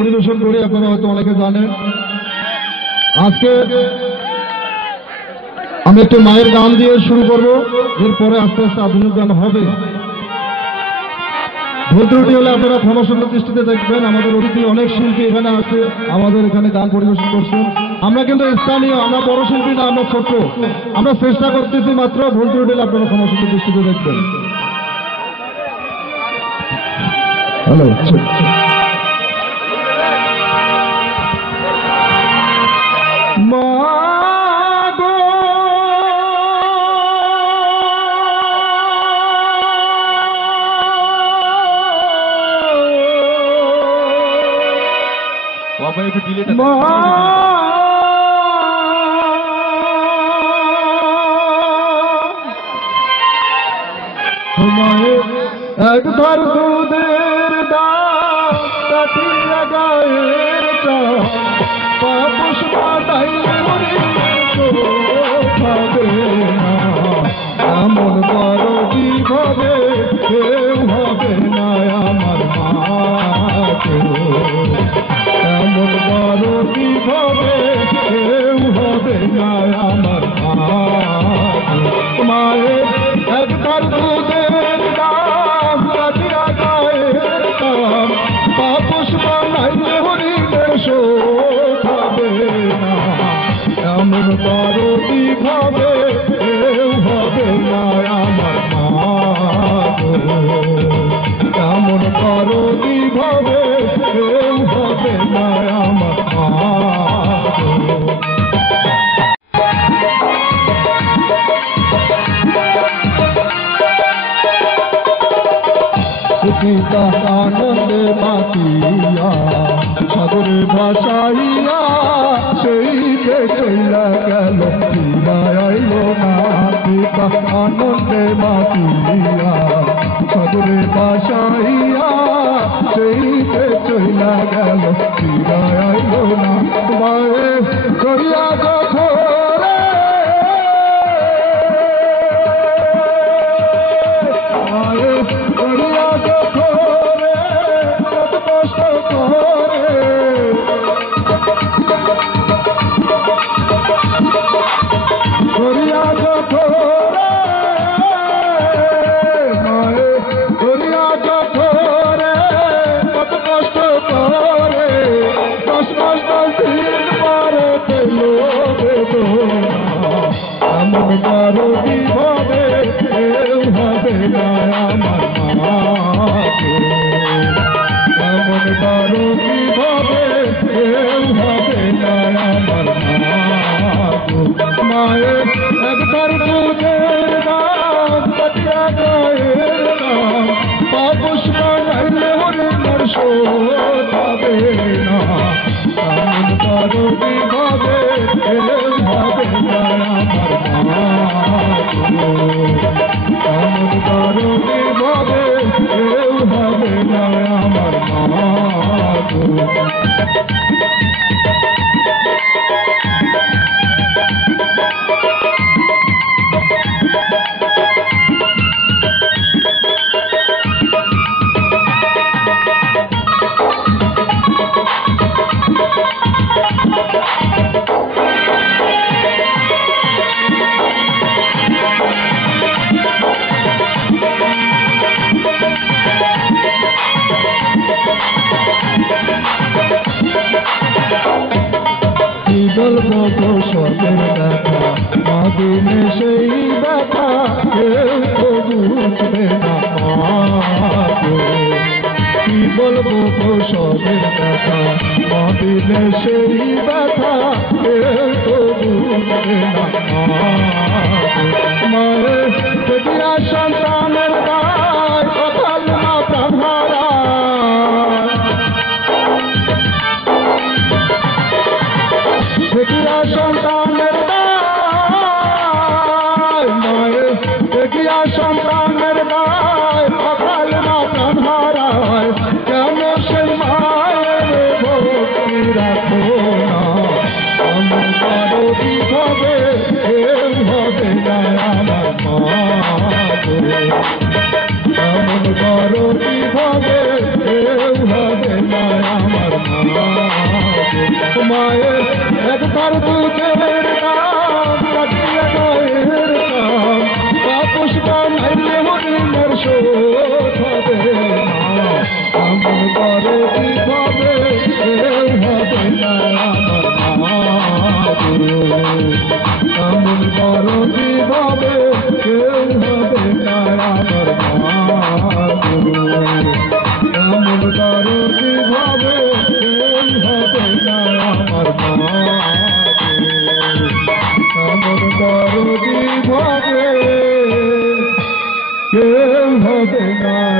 পরিবেশন করি, আপনারা হয়তো অনেকে জানেন। আজকে আমি একটু মায়ের গান দিয়ে শুরু করব, এরপরে আস্তে আস্তে আধুনিক গান হবে। ভুল ত্রুটি হলে আপনারা ক্ষমাসুন্দর দৃষ্টিতে দেখবেন। আমাদের অতিথি অনেক শিল্পী এখানে আছে, আমাদের এখানে গান পরিবেশন করছেন। আমরা কিন্তু স্থানীয়, আমরা বড় শিল্পী না, আমরা ছোট। আমরা চেষ্টা করতেছি মাত্র, ভুল ত্রুটি হলে আপনারা ক্ষমাসুন্দর দৃষ্টিতে দেখবেন। হ্যালো, একবার দুধের দাম কাটিয়া গায়ের পাপস পাঠাইলে খাবে না, এমন বড় বিভাবে কেউ হবে না আমার মাকে, এমন বড় বিভাবে কেউ হবে না আমার মাকে। মায়ের একবার দুধের দাম কাটিয়া গায়ের দাম পাপস বানাইলে হরিণের শোভাবে না, এমন বড় বিভাবে কেউ হবে না আমার মাকে, এমন বড় বিভাবে কেউ হবে না আমার মাকে। পিতা আনন্দে মাতিয়া সাগরে ভাসাইয়া সেই যে চইলা গেল ফিরায় আইল না, পিতা আনন্দে মাতিয়া সাগরে ভাসাইয়া সেই যে চইলা গেল ফিরায় আইল না, মায়ে করিয়া গঠরে মায়ে করিয়া একবার দুধের দাম কাটিয়া গায়ের দাম পাপস বানাইলে হরিণের শোভাবে না, এমন বড় বিভাবে কেউ হবে না আমার মাকে, এমন বড় বিভাবে কেউ হবে না আমার মাকে। বলবো তো সবের ব্যথা, মাদিনে সেই ব্যথা কেউ তো বুঝবে না মাকে, কি বলবো তো সবের ব্যথা, মাদিনে সেই ব্যথা কেউ তো বুঝবে না মাকে। মায়ের দেখিয়া সন্তানের গায় কথা না প্রাণহারা, দেখিয়া সন্তানের গায় মায়ের দেখিয়া সন্তানের গায় অকাল না প্রাণ হারায়, কেন সেই মায়ের ভক্তি রাখো না, এমন বড় বিভাবে কেউ হবে না আমার মাকে, মায়ের একবার দুধের দাম কাটিয়া গায়ের কাম তাপস বানাইলে হরিণের শোধ হবে না আমন করে কিভাবে কেউ হবে না আমার মা আমন করো কিভাবে কেউ হবে না আমার মা আমন করো কিভাবে কেউ হবে না আমার মা আমন করো কিভাবে কেউ হবে না